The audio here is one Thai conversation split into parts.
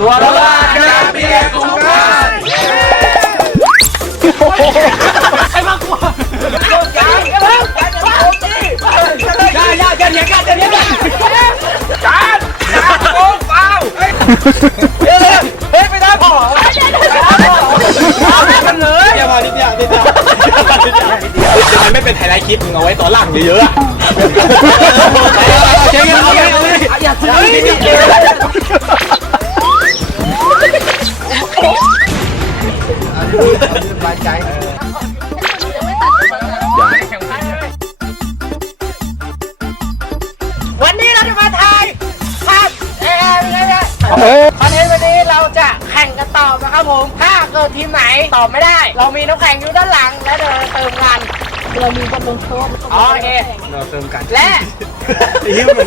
ตัวละลายนะเบียร์สงกรานต์ใครมากกว่าการกันแล้วการกันแล้วสิอย่าอย่าอย่าเถียงกันอย่าเถียงกันการอย่าโกงเปล่าเฮ้ยเฮ้ยไม่ได้พอเอากันเลยอย่ามานิดเดียวนิเดียวดิเดียวไม่เป็นไฮไลท์คลิปมึงเอาไว้ตอนหลังเยอะๆ เรามีบทลงโทษอ๋อโอเค เราเติมกันและยิ้มมัน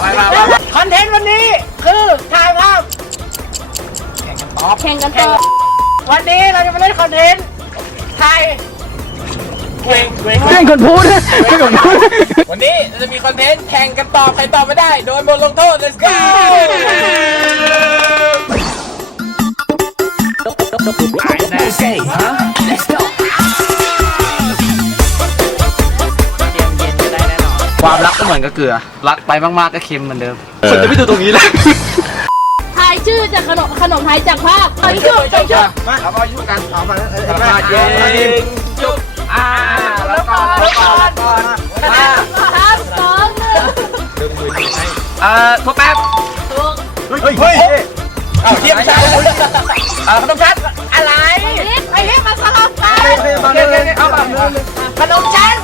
ไปมาคอนเทนต์วันนี้คือถ่ายภาพแข่งกันต่อวันนี้เราจะมาเล่นคอนเทนต์ถ่ายเวงเวง แม่งคนพูดไม่คนพูด วันนี้เราจะมีคอนเทนต์แข่งกันตอบ ใครตอบไม่ได้ โดนบทลงโทษ let's go ความรักก็เหมือน กับเกลือ รักไปมากๆก็เค็มเหมือนเดิมคนจะไม่ดูตรงนี้เลยทายชื่อจากขนมขนมไทยจากภาพไปชุบไปชุบมาเอาอายุกันเอามาเออมาเย็นจุบอ่าแล้วก่อนแล้วก่อนแล้วก่อนมาสามสองหนึ่งเอ่อพวกแป๊บถูกเฮ้ยเฮ้ยเอาเทียบไม่ใช่อ่าขนมชั้นอะไรไอ้เหี้ยมาสลับกันมาเลยเอามาขนมชั้น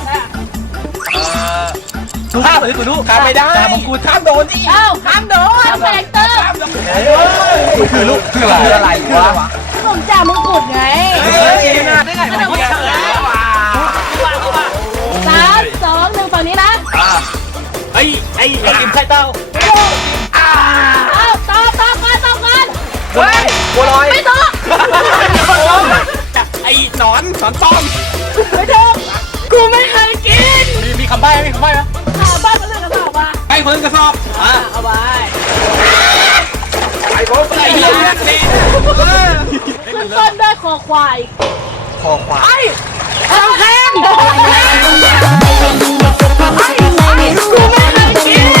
ข้ามเลยกูดูข้ามไม่ได้มงกูข้ามโดนอีกเอ้าห้ามโดนคาแรคเตอร์คือลูกคืออะไรวะขนมจ่ามงกุฎไงได้ไงวะสามสองหนึ่งฝั่งนี้นะไอ้ไอ้ไอ้กินไข่เต้าเอ้าต่อต่อกันต่อกันเฮ้ยบัวลอยไม่ถูกไอ้หนอนหนอนต้อมไม่ถูกกูไม่เคยกินมีมีคำใบ้ไหมมีคำใบ้ไหมถาม บ้านมาเรื่องกันต่อมาไอ้คนกระสอบอะเอาไว้ไอ้ผมไอ้เหี้ยนี่ขึ้นต้นด้วยคอควายคอควายทำแข่งกูไม่เคยกิน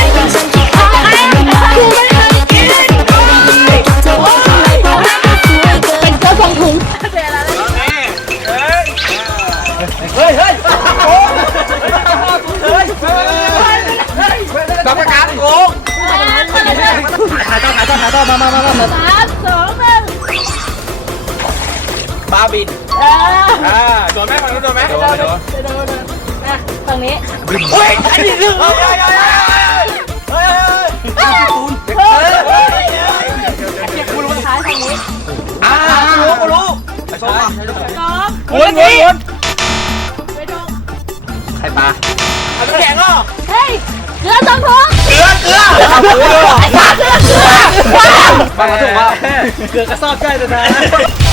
รื่องถ่ายต่อถ่ายต่อถ่ายต่อมามามามาสามสองหนึ่งบาบินอ่าอ่าโดนไหมฝั่งนู้นโดนไหมโดนโดนเดี๋ยวเดี๋ยวเดี๋ยวนะฝั่งนี้เฮ้ยอันนี้คือเฮ้ยเฮ้ยเฮ้ยเฮ้ยเฮ้ยเฮ้ยกูรู้ท้ายฝั่งนี้อ่ารู้กูรู้ไอ้ส้มสองวนวนวนไม่ถูกไข่ปลาเอาน้ำแข็งออกเฮ้ยเกลือสองถุงเกลือเกลือเกลือไอ้สัตว์เกลือเกลือว้าว ฟังมาถูกว่าเกือกระสอบใกล้จะนะ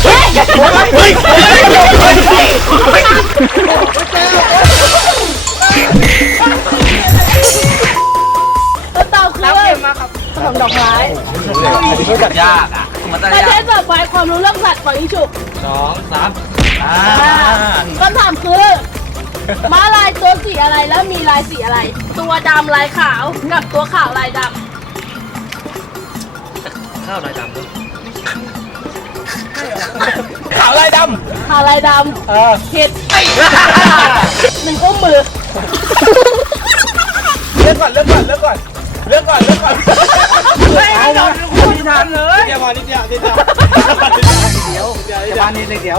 เฮ้ยเฮ้ยเฮ้ยเฮ้ยต้นเต่าคือขนมดอกไม้รู้จักยากอะมันประเทกศต่อไปความรู้เรื่องสัตว์ฝั่งอีฉุบสองสามคำถามคือม้าลายตัวสีอะไรแล้วมีลายสีอะไร ตัวดำลายขาวกับตัวขาวลายดำ ข้าวลายดำด้วยขาวลายดำขาวลายดำเออำผิดหนึ่งอุ้มมือเลือกก่อนเลือกก่อนเลือกก่อนเลือกก่อนเลือกก่อนเฮ้ยเอาคนที่ทันเลยเดี๋ยวมานิดเดียวนิดเดียวเดี๋ยวเดี๋ยวเดี๋ยว บ้านนี้เลยเดี๋ยว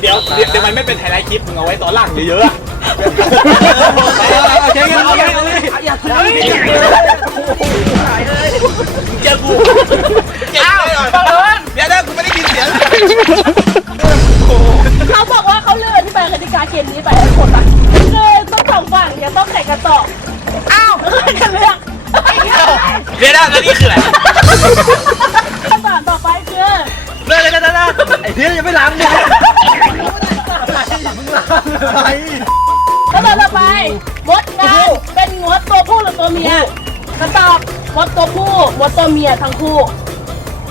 เดี๋ยวเดี๋ยวมันไม่เป็นไฮไลท์คลิปมึงเอาไว้ตอนหลังเยอะๆอะ เจ๊กันเอาเลยเอาเลยอย่าซื้อเจอกูเจ๊เลยเดี๋ยวเดี๋ยวกูไม่ได้ยินเสียงเขาบอกว่าเขาเลื่อนที่ไปกติกาเกมนี้ไปให้คนอะคือต้องสองฝั่งอย่าต้องแข่งกันต่ออ้าวเลือกกันเลือกเดี๋ยวนะแล้วนี่คืออะไรคำถามต่อไปคือเลิกเลยนะนะไอ้เพี้ยยังไม่ล้างเลยคำถา มต่อไปมดงานเป็นงดตัวผู้หรือตัวเมียคำตอบมดตัวผู้มดตัวเมียทั้งคู่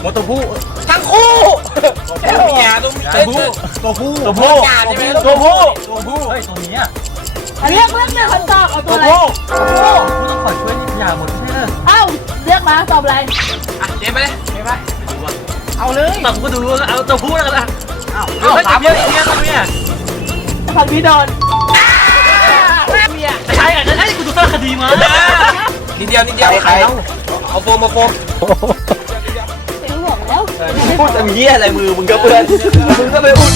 หมดตัวผู้ทั้งคู่ตัวเมียตัวเมียตัวผู้ตัวผู้งานใช่ไหมตัวผู้ตัวผู้เฮ้ยตัวเมียเลือกเลือกหนึ่งคำตอบเอาตัวอะไรผู้ต้องคอยช่วยนี่พยาหมดใช่ไหมเอ้าเลือกมาตอบอะไรอะเดี๋ยวไปเลยเดี๋ยวไปเอาเลยตอบก็ดูเอาตัวผู้แล้วกันละอ้าวเอาสามเมียเมียตัวเมียฝั่งนี้โดน คดีมานิดเดียวนิดเดียวใครเอาโฟมมาโฟมเป็นห่วงแล้วพูดแต่มีเหี้ยอะไรมือมึงก็เปื้อนมึงก็ไปอุ่น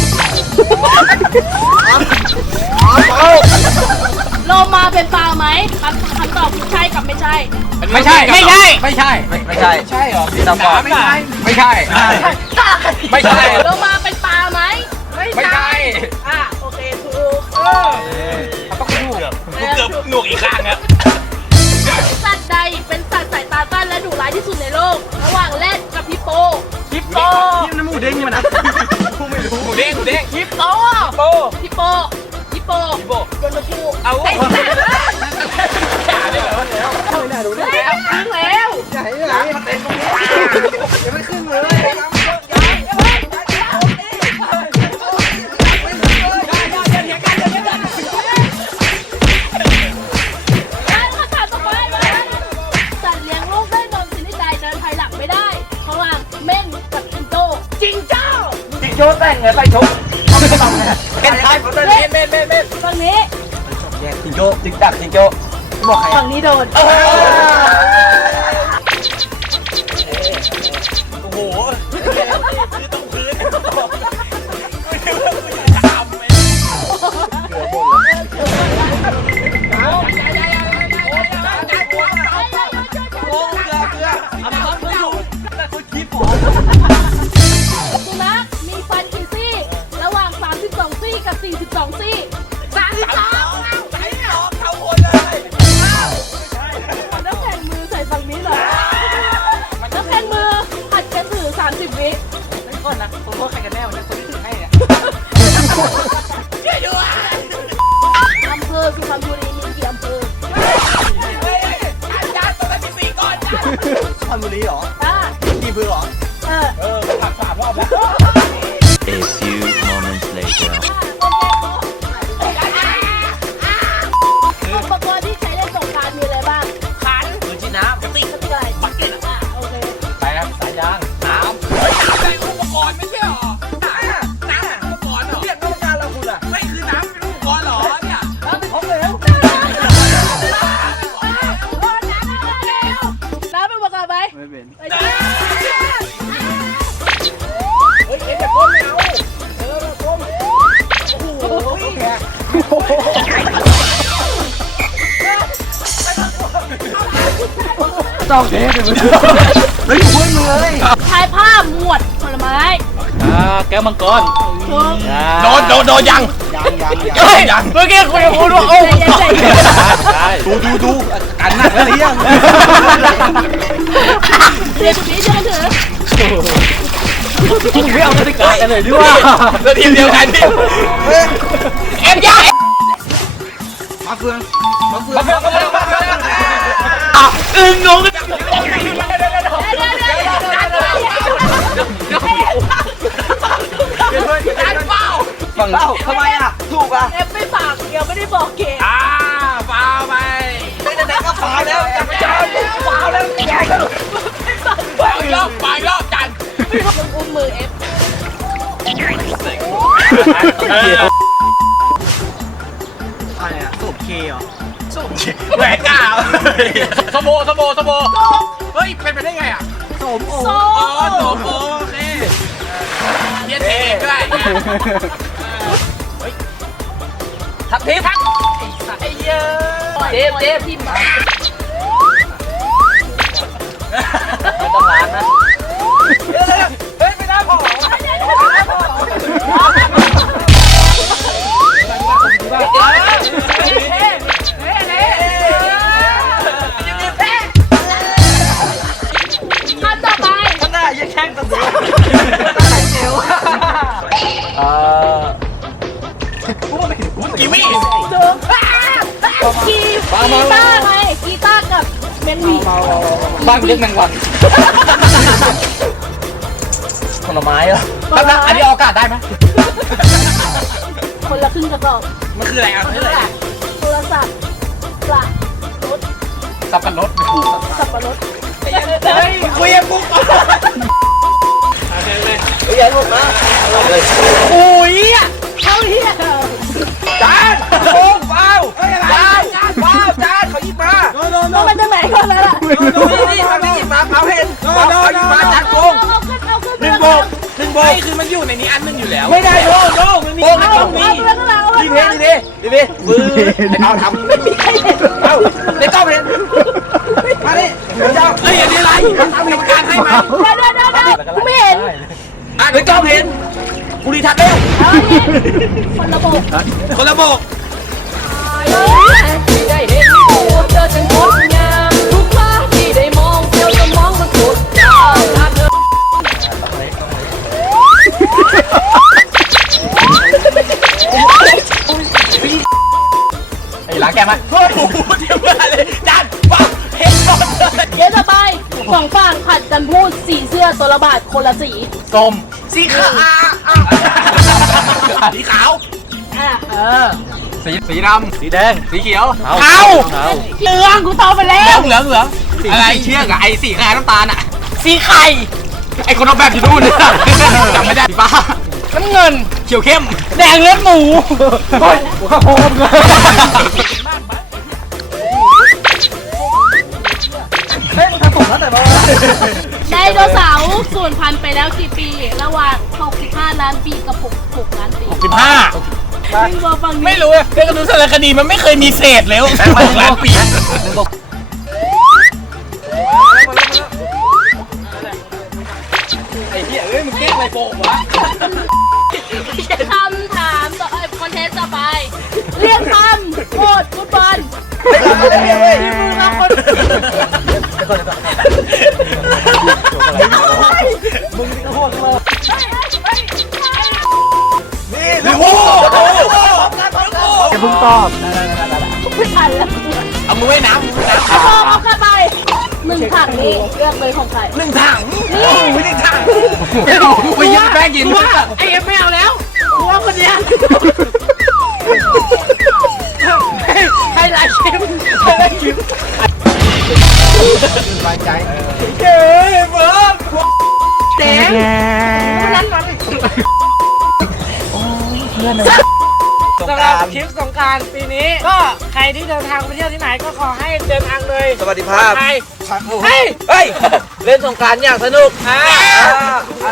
โลมาเป็นปลาไหมคำคำตอบคือใช่กับไม่ใช่ ไม่ใช่ ไม่ใช่ ไม่ใช่ ไม่ใช่ ใช่หรอตาบอดไม่ใช่ ไม่ใช่ ไม่ใช่โลมาเป็นปลาไหมไม่ใช่ อะโอเคถูก หนวกอีกข้างอะสัตว์ใดเป็นสัตว์สายตาสั้นและดุร้ายที่สุดในโลก ระหว่างแรดกับฮิปโปฮิปโปนี่มันหมูเด้งนี่มันนะกูไม่รู้หมูเด้งหมูเด้งฮิปโปโปฮิปโปฮิปโปฮิปโปโดนมาพูเอาไอ้สัตว์จ่า จิงโจ้แต่งไงไปชกเป็นไทยผมเป็นเม่นเม่นเม่นฝั่งนี้จิงโจ้จิงจักจิงโจ้บอกใครฝั่งนี้โดน โอ้โหคือต้องพื้น 30วิก่อนนะผมว่าใครกันแน่วันนี้คนที่ถือให้เนี่ยอำเภอสุพรรณบุรีมีกี่อำเภอสุพรรณบุรีเหรอ ต้องเทสเลยเฮ้ยพูดมึงเลยทายภาพหมวดผลไม้อ่าแก้วมังกรถูกโดนโดนโดนยังยังยังยังเฮ้ยเมื่อกี้คุยกับคุณว่าโอ้ใจเย็นใจเย็นดูดูดูกันหนักแล้วหรือยังเรียนนี้เชื่อถือคุณไม่เอานาฬิกากันเลยดีว่าแล้วทีมเดียวกันพี่เอ็มยามาเฟืองมาเฟืองมาเพื่อนมาเพื่อนมาเพื่อนอะอึ้งงง ฝั่งเล่าทำไมอะ ถูกอะเอฟไม่ฝากเดี๋ยวไม่ได้บอกเกมอ่าฟาวไปไหนๆก็ฟาวแล้วจะไปจอดฟาวแล้วใหญ่ก็ฟาวอีกรอบฟาวอีกรอบจันมึงอุ้มมือเอฟอะไรอะสูบเคเหรอแหวกก้าสโบสโบสโบเฮ้ย เป็นไปได้ไงอะโซอ๋อสโบโอเคเย็นเองด้วย ทับทิพย์ไอ้เยอะเจ็บเจ็บทิมไม่ต้องล้างนะเฮ้ยไม่ได้พอคำต่อไปข้างหน้ายังแข้งตะเดียวเดียว กีวีสูงกีกีตาร์ไงกีตาร์กับเมนวีบ้านเรียกแมงวันลไม้เหรอแป๊บนะอันนี้ออกอากาศได้ไหมคนละครึ่งกระสอบมันคืออะไรอะคืออะไรโทรศัพท์ปลาสับปะรดสับปะรดคุยกับกูก่อนเฮ้ยยันหมดมาเลยอุ้ยอะเข้าเฮีย นแล้วล่นี่นี่างนี้หยิบมาฟาเห็นฟาเขาหยิบมาจานโกงเอาขึ้นเอาขึ้นหนึ่งโบกหนึ่งโบกคือมันอยู่ในนี้อันนึงอยู่แล้วไม่ได้โดนโดนมันมีเอามันเอาต้องมีดีเพหลังดีเพดีเพบื้อเอาทำไม่มีใครเห็นเอ้าในกล้องเห็นมาดิเจ้าเฮ้ยอันนี้อะไรทำกรรมการให้ไหมเดี๋ยวเดี๋ยวเดี๋ยวยไม่เห็นอะในกล้องเห็นกูรีทัศน์เร็วเอาอันนี้คนละโบคนละโบได้เห็นเธอจังงด อ้ล้างแก้มไหมโอ้โหเดี๋ยวมาเลยจานฟังเห็นหมดเลยเดี๋ยวต่อไปสองฝั่งผัดกันพูดสีเสื้อตัวละบาทคนละสีส้มสีขาวสีขาวอะเออสีสีดำสีแดงสีเขียวเอาเหลืองกูตอบไปแล้เหลืวองเหลืองเหลืองอะไรเชือกอะไอ้สีคล้ายน้ำตาลอะสีไข่ไอ้คนออกแบบอยู่นู่นจำไม่ได้สีฟ้า น้ำเงิน เขียวเข้ม แดงเลือดหมูเฮ้ยข้าวโพดไดโนเสาร์สูญพันธุ์ไปแล้วกี่ปี ระหว่าง 65 ล้านปีกับ 66 ล้านปีสิบห้าวิ่งมาฝั่งนี้ไม่รู้อะเรื่องการดูสารคดีมันไม่เคยมีเศษแล้วหกล้านปีไอ้เหี้ยเอ้ยมึงเก่งอะไรโป่งวะำโคตรฟุตบอลไม่ทำอะไรเลยเว้ยที่มือมาคนนี่ลูกโอ้โหอย่าเพิ่งตอบไม่ทันแล้วเอามือไว้น้ำมือน้ำเอาพอเอากลับไปหนึ่งถังนี้เลือกเลยของใครหนึ่งถังไม่ได้ถังไปยิงแป้งกินว่าไอเอ็มไม่เอาแล้วกูว่าคนเนี้ย ให้หลายชิมให้หลายชิมเฮ้ยเบิร์ดเจ๋งนั้นมัน สงสำหกรัราบร คลิปสงกรารปีนี้ ก็ใครที่เดินทางไปเที่ยวที่ไหนก็ขอให้เดินทางเลยสวัสดีภาพ ไปเฮ้ยเฮ้ย เล่นสงกรารอย่างสนุกอ่า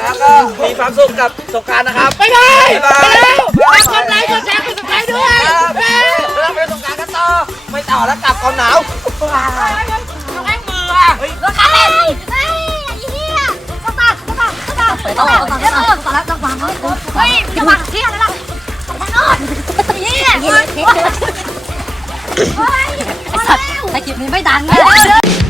แล้วก็มีความสุขกับสงกรารนะครับ ไปเลยบ๊ายบายไปแล้วฝากกดไลค์กดแชร์กดติดตามด้วยเราไปสงกรารกันต่อ ไม่ต่อแล้วกลับก่อนหนาว แม่งมืออะแล้วกันเลยเฮ้ยไอ้เหี้ยสตาร์ทสตาร์ทสตาร์ทสตาร์ทสตาร์ทสตาร์ทสตาร์ทจังหวะเฮ้ยจังหวะเที่ยแล้วล่ะมั นี่ไอ้สัตว์ไอ้คลิปนี้ไม่ดังเลย